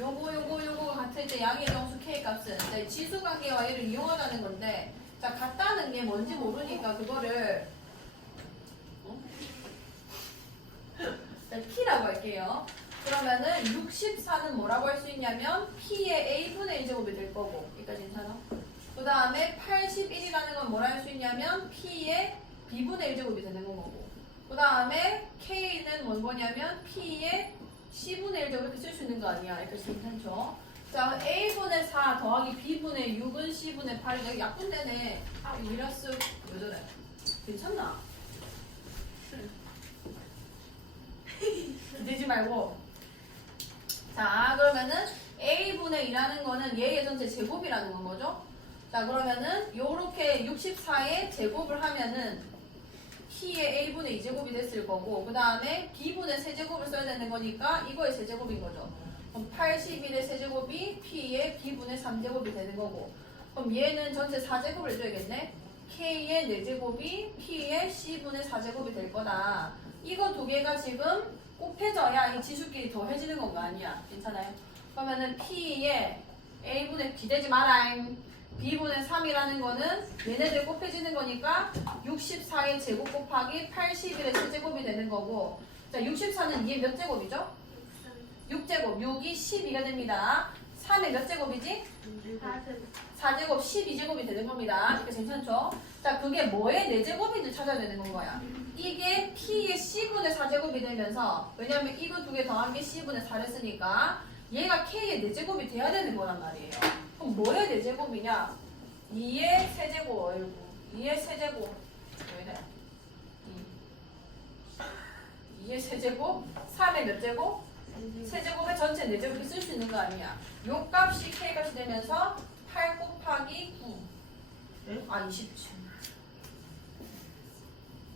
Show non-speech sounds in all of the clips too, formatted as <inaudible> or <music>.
요거 요거 요거가 같을 때 양의 정수 k 값은 자, 지수 관계와 얘를 이용하자는 건데 자 같다는 게 뭔지 모르니까 그거를 어? 자, P라고 할게요. 그러면은 64는 뭐라고 할 수 있냐면 P의 A분의 1제곱이 될 거고 여기까지 괜찮아? 그 다음에 81이라는 건 뭐라 할 수 있냐면 P의 B분의 1제곱이 되는 거고 그 다음에 K는 뭔 거냐면 P의 C분의 1제곱 이렇게 쓸 수 있는 거 아니야? 이렇게 괜찮죠? 자 A분의 4 더하기 B분의 6은 C분의 8 여기 약분되네. 아 이라스 왜 저래 괜찮나? <laughs> 기대지 말고. 자 그러면은 A분의 2라는 거는 얘의 전체 제곱이라는 건 거죠? 자 그러면은 요렇게 64의 제곱을 하면은 P의 A분의 2제곱이 됐을 거고 그 다음에 B분의 세제곱을 써야 되는 거니까 이거의 세제곱인 거죠. 그럼 81의 세제곱이 P의 B분의 3제곱이 되는 거고 그럼 얘는 전체 4제곱을 해줘야겠네. K의 4제곱이 P의 C분의 4제곱이 될 거다. 이거 두 개가 지금 곱해져야 이 지수끼리 더해지는 건거 아니야. 괜찮아요? 그러면은 P의 A분의 기대지 마라잉 B분의 3이라는 거는 얘네들 곱해지는 거니까 64의 제곱 곱하기 81의 세제곱이 되는 거고 자 64는 얘몇 제곱이죠? 6제곱 6이 12가 됩니다 3의 몇 제곱이지? 4제곱 12제곱이 되는 겁니다 이렇게 괜찮죠? 자 그게 뭐의 4제곱인지 찾아야 되는 건 거야 이게 P의 C분의 4제곱이 되면서 왜냐면 이거 두 개 더한 게 C분의 4를 쓰니까 얘가 K의 4제곱이 돼야 되는 거란 말이에요 그럼 뭐의 4제곱이냐 2의 세제곱 어이구 2의 세제곱 왜 이래 2. 2의 세제곱 3의 몇 제곱? 세제곱의 전체 4제곱이 쓸 수 있는 거 아니야 요 값이 K값이 되면서 8 곱하기 9 네? 아 27.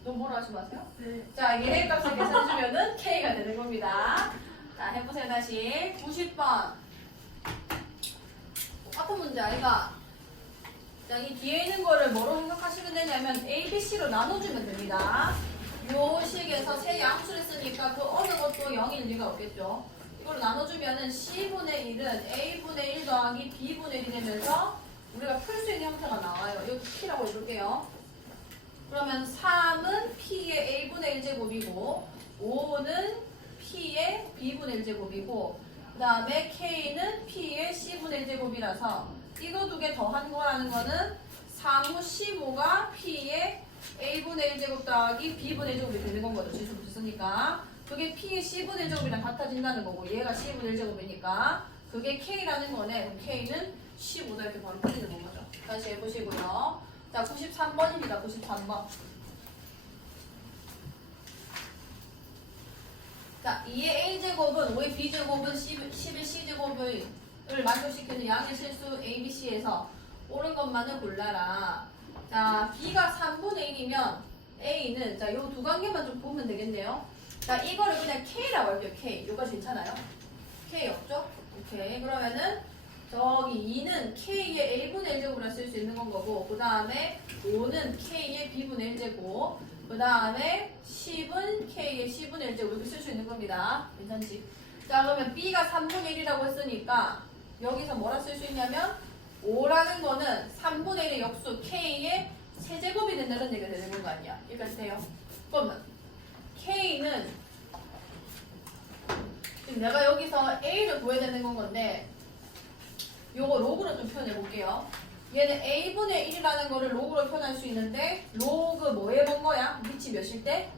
너무 뭐라 하지 마세요. 네. 자, 얘의 값을 계산해주면은 K가 되는 겁니다. 자, 해보세요, 다시. 90번. 똑같은 문제 아이가? 자, 이 뒤에 있는 거를 뭐로 생각하시면 되냐면 A, B, C로 나눠주면 됩니다. 요 식에서 세 양수를 쓰니까 그 어느 것도 0일 리가 없겠죠. 이걸 나눠주면은 C분의 1은 A분의 1 더하기 B분의 1이 되면서 우리가 풀 수 있는 형태가 나와요. 여기 P라고 해볼게요. 그러면 3은 P의 A분의 1제곱이고 5는 P의 B분의 1제곱이고 그 다음에 K는 P의 C분의 1제곱이라서 이거 두 개 더한 거라는 거는 3우 15가 P의 A분의 1제곱 더하기 B분의 1제곱이 되는 건 거죠. 지수 붙으니까 그게 P의 C분의 1제곱이랑 같아진다는 거고 얘가 C분의 1제곱이니까 그게 K라는 거네. 그럼 K는 15다 이렇게 바로 풀리는 건 거죠. 다시 해보시고요. 자, 93번입니다. 93번. 자, 2의 A제곱은 5의 B제곱은 10, 10의 C제곱을 만족시키는 양의 실수 ABC에서 옳은 것만을 골라라. 자, B가 3분의 1이면 A는 자, 요 두 관계만 좀 보면 되겠네요. 자, 이거를 그냥 K라고 할게요. K. 요거 괜찮아요? K 없죠? 오케이. 그러면은 저기 2는 K의 A분의 1제곱이라 쓸 수 있는 건 거고 그 다음에 5는 K의 B분의 1제곱 그 다음에 10은 K의 C분의 1제곱 이렇게 쓸수 있는 겁니다. 괜찮지? 자 그러면 B가 3분의 1이라고 했으니까 여기서 뭐라 쓸 수 있냐면 5라는 거는 3분의 1의 역수 K의 세제곱이 된다는 얘기가 되는 거 아니야? 여기까지 돼요? 그러면 K는 지금 내가 여기서 A를 구해야 되는 건 건데 요거 로그로 좀 표현해 볼게요. 얘는 a분의 1이라는 거를 로그로 표현할 수 있는데 로그 뭐에 본 거야? 밑이 몇일 때?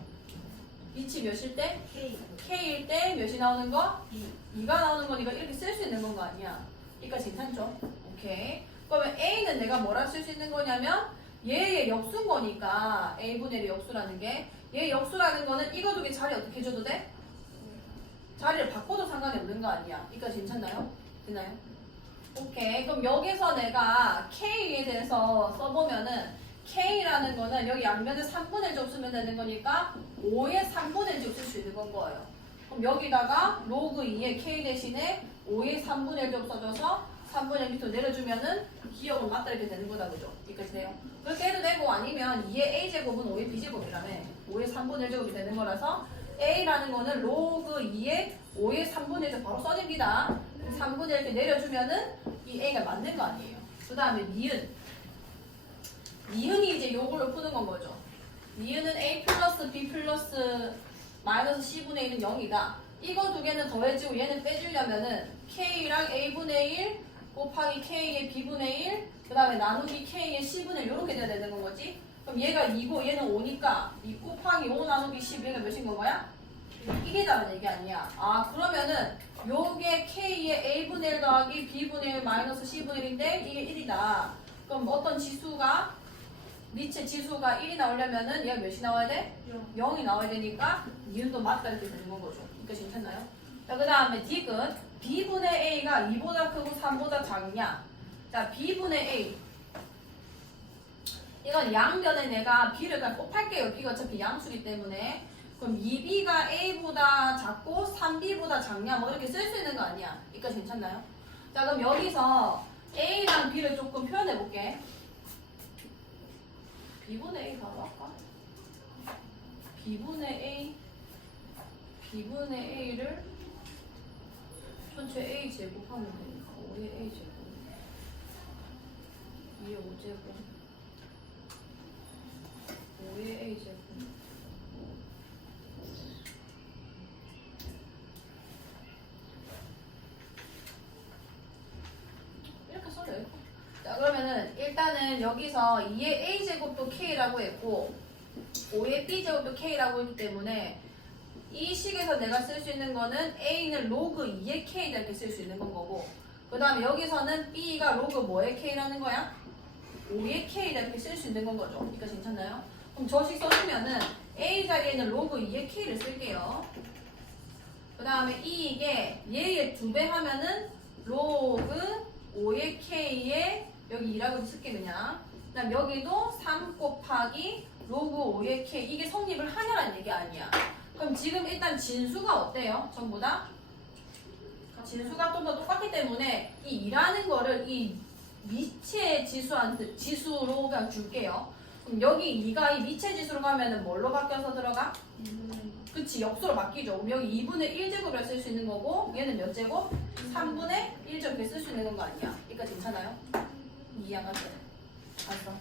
밑이 몇일 때? K. k일 때 몇이 나오는 거? B. 2가 나오는 거니까 이렇게 쓸 수 있는 건 거 아니야. 그러니까 괜찮죠? 오케이. 그러면 a는 내가 뭐라 쓸 수 있는 거냐면 얘의 역수인 거니까 a분의 1의 역수라는 게 얘의 역수라는 거는 이거 두 개 자리 어떻게 해줘도 돼? 자리를 바꿔도 상관이 없는 거 아니야. 그러니까 괜찮나요? 되나요? 오케이. 그럼 여기서 내가 K에 대해서 써보면은 K라는 거는 여기 양면에 3분의 1좀 쓰면 되는 거니까 5의 3분의 1좀 쓸수 있는 건 거예요. 그럼 여기다가 로그 2의 K 대신에 5의 3분의 1좀 써줘서 3분의 1 밑으로 내려주면은 기억은 맞다 이렇게 되는 거다 그죠? 여기까지 돼요. 그렇게 해도 되고 아니면 2의 A제곱은 5의 B제곱이라며 5의 3분의 1제곱이 되는 거라서 a라는 거는 로그 2의 5의 3분의 1에서 바로 써집니다. 3분의 1 이렇게 내려주면은 이 a가 맞는 거 아니에요. 그 다음에 니은. 니은이 이제 요걸로 푸는 건 거죠. 니은은 a 플러스 b 플러스 마이너스 c분의 1은 0이다. 이거 두 개는 더해지고 얘는 빼주려면은 k랑 a분의 1 곱하기 k의 b분의 1, 그 다음에 나누기 k의 c분의 1 이렇게 돼야 되는 건 거지. 그럼 얘가 2고 얘는 5니까 2 곱하기 5 나누기 10 얘가 몇인 건 거야? 이게 다는 얘기 아니야. 아 그러면은 요게 k의 a분의 1 더하기 b분의 1 마이너스 c분의 1인데 이게 1이다. 그럼 어떤 지수가 밑에 지수가 1이 나오려면은 얘가 몇이 나와야 돼? 0 이 나와야 되니까 니은도 맞다 이렇게 되는 건 거죠. 그러니까 괜찮나요? 자, 그 다음에 디귿 b분의 a가 2보다 크고 3보다 작냐? 자, b분의 a 이건 양변에 내가 b를 그냥 곱할게요. b가 어차피 양수기 때문에 그럼 2b가 a보다 작고 3b보다 작냐? 뭐 이렇게 쓸 수 있는 거 아니야? 그러니까 괜찮나요? 자, 그럼 여기서 a랑 b를 조금 표현해 볼게. b분의 a 바로 할까? b분의 a b분의 a를 전체 a 제곱하면 되니까 5의 a 제곱 2의 5제곱 5의 a 제곱 이렇게 써요. 자 그러면은 일단은 여기서 2의 a 제곱도 k라고 했고 5의 b 제곱도 k라고 했기 때문에 이 식에서 내가 쓸 수 있는 거는 a는 로그 2의 k 이렇게 쓸 수 있는 건 거고 그 다음에 여기서는 b가 로그 뭐의 k라는 거야? 5의 k 이렇게 쓸 수 있는 건 거죠. 그러니까 괜찮나요? 그럼 저식 써주면은 a 자리에는 로그 2의 k를 쓸게요. 그 다음에 이게 얘의 두 배 하면은 로그 5의 k에 여기 2라고 쓸게 그냥. 그다음 여기도 3 곱하기 로그 5의 k 이게 성립을 하냐라는 얘기 아니야. 그럼 지금 일단 진수가 어때요? 전부 다? 진수가 좀 더 똑같기 때문에 이 2라는 거를 이 미체 지수한테 지수로 그냥 줄게요. 그럼 여기 2가 이 미체 지수로 가면은 뭘로 바뀌어서 들어가? 그치 역수로 바뀌죠. 그럼 여기 2분의 1제곱을 쓸 수 있는 거고 얘는 몇 제곱? 3분의 1제곱을 쓸수 있는 건 거 아니야. 그러니까 괜찮아요? 이해하죠? 알았어.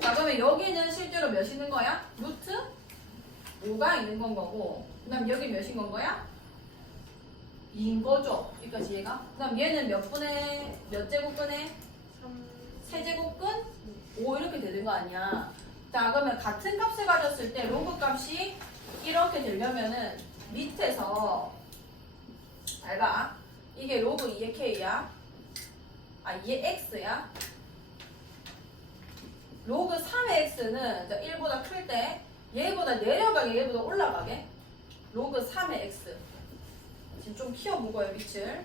자 그러면 여기는 실제로 몇 있는 거야? 루트 5가 있는 건 거고 그 다음 여기 몇인 건 거야? 2인 거죠. 여기까지 얘가. 그 다음 얘는 몇 분의 몇 제곱분의 세제곱근 5 이렇게 되는 거 아니야. 자 그러면 같은 값을 가졌을 때 로그 값이 이렇게 되려면은 밑에서 알바 이게 로그 2의 k야 아 2의 x야 로그 3의 x는 1보다 클 때 얘보다 내려가게 얘보다 올라가게. 로그 3의 x. 지금 좀 키워 먹어요 밑을.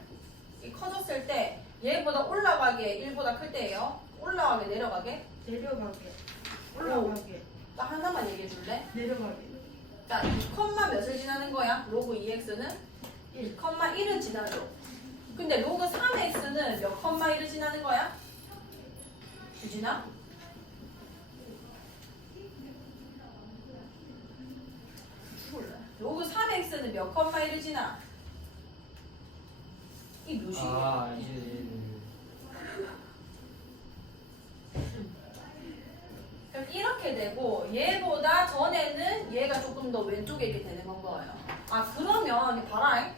이 커졌을 때 얘보다 올라가게 1보다 클 때예요. 올라가게 내려가게. 내려가게. 올라가게. 딱 하나만 얘기해 줄래? 내려가게. 자, 2컴마 몇을 지나는 거야? 로그 2x는? 1 컴마 1은 지나죠. 근데 로그 3x는 몇 컴마 1을 지나는 거야? 주진아? 로그 3x는 몇 컴마 1을 지나? 이 몇이야? 아, 이제 그럼 이렇게 되고 얘보다 전에는 얘가 조금 더 왼쪽에 이렇게 되는 건 거예요. 아 그러면 이게 봐라.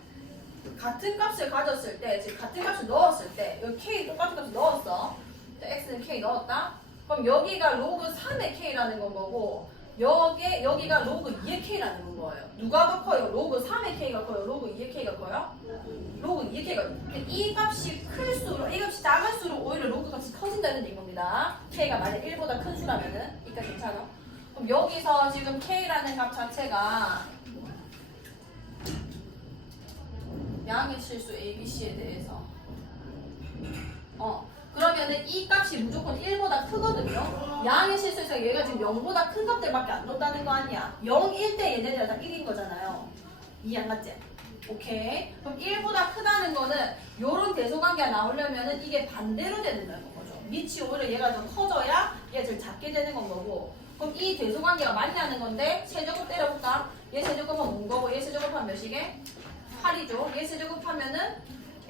같은 값을 가졌을 때, 즉 같은 값을 넣었을 때, 여기 k 똑같은 값을 넣었어. 자, x는 k 넣었다. 그럼 여기가 로그 3의 k라는 건 거고, 여기 여기가 로그 2의 k라는 건 거예요. 누가 더 커요? 로그 3의 k가 커요? 로그 2의 k가 커요? 로그 2의 k가 근데 이 값이 클수록 이 값이 작을수록 오히려 로그 값이 커진다는 얘기인 겁니다. k가 만약 1보다 큰 수라면은 그러니까 괜찮아. 그럼 여기서 지금 k라는 값 자체가 양의 실수 a, b, c에 대해서 어 그러면은 이 값이 무조건 1보다 크거든요. 양의 실수에서 얘가 지금 0보다 큰 값들밖에 안 논다는 거 아니야. 0, 1때 얘네들 다 1인 거잖아요. 이해 안 맞지? 오케이. 그럼 1보다 크다는 거는 요런 대소관계가 나오려면은 이게 반대로 되는 거죠. 밑이 오히려 얘가 좀 커져야 얘가 좀 작게 되는 건 거고. 그럼 이 대소관계가 맞냐는 건데 세제곱 때려볼까? 얘 세제곱하면 온 거고 얘 세제곱하면 몇이게? 8이죠. 얘 세제곱하면은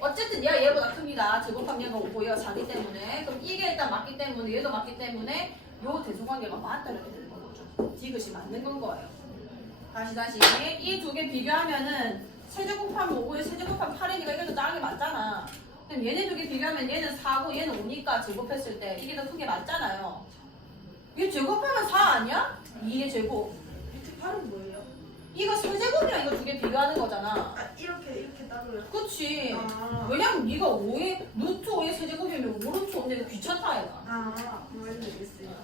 어쨌든 얘가 얘보다 큽니다. 제곱하면 얘가 5고 얘가 4기 때문에 그럼 이게 일단 맞기 때문에 얘도 맞기 때문에 요 대소관계가 맞다 이렇게 되는 거죠. 디귿이 맞는 건 거예요. 다시 다시 이 두 개 비교하면은 세제곱하면 5고 세제곱하면 8이니까 이게 더 작은 게 맞잖아. 그럼 얘네 두 개 비교하면 얘는 4고 얘는 5니까 제곱했을 때 이게 더 큰 게 맞잖아요. 얘 제곱하면 4 아니야? 2의 제곱. 밑에 팔은 뭐예요? 이거 세제곱이랑 이거 두 개 비교하는 거잖아. 아 이렇게 이렇게 따로요? 그치. 아, 왜냐면 네가 5의 루트 5의 세제곱이면 5루트 5인데 귀찮다 얘가. 아 뭔지 알겠어요.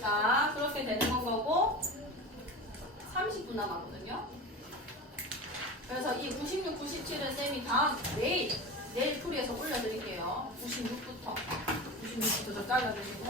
자 그렇게 되는 건 거고 30분 남았거든요. 그래서 이 96, 97은 쌤이 다음 내일 내일 풀이해서 올려드릴게요. 96부터 96부터 좀 잘라주시고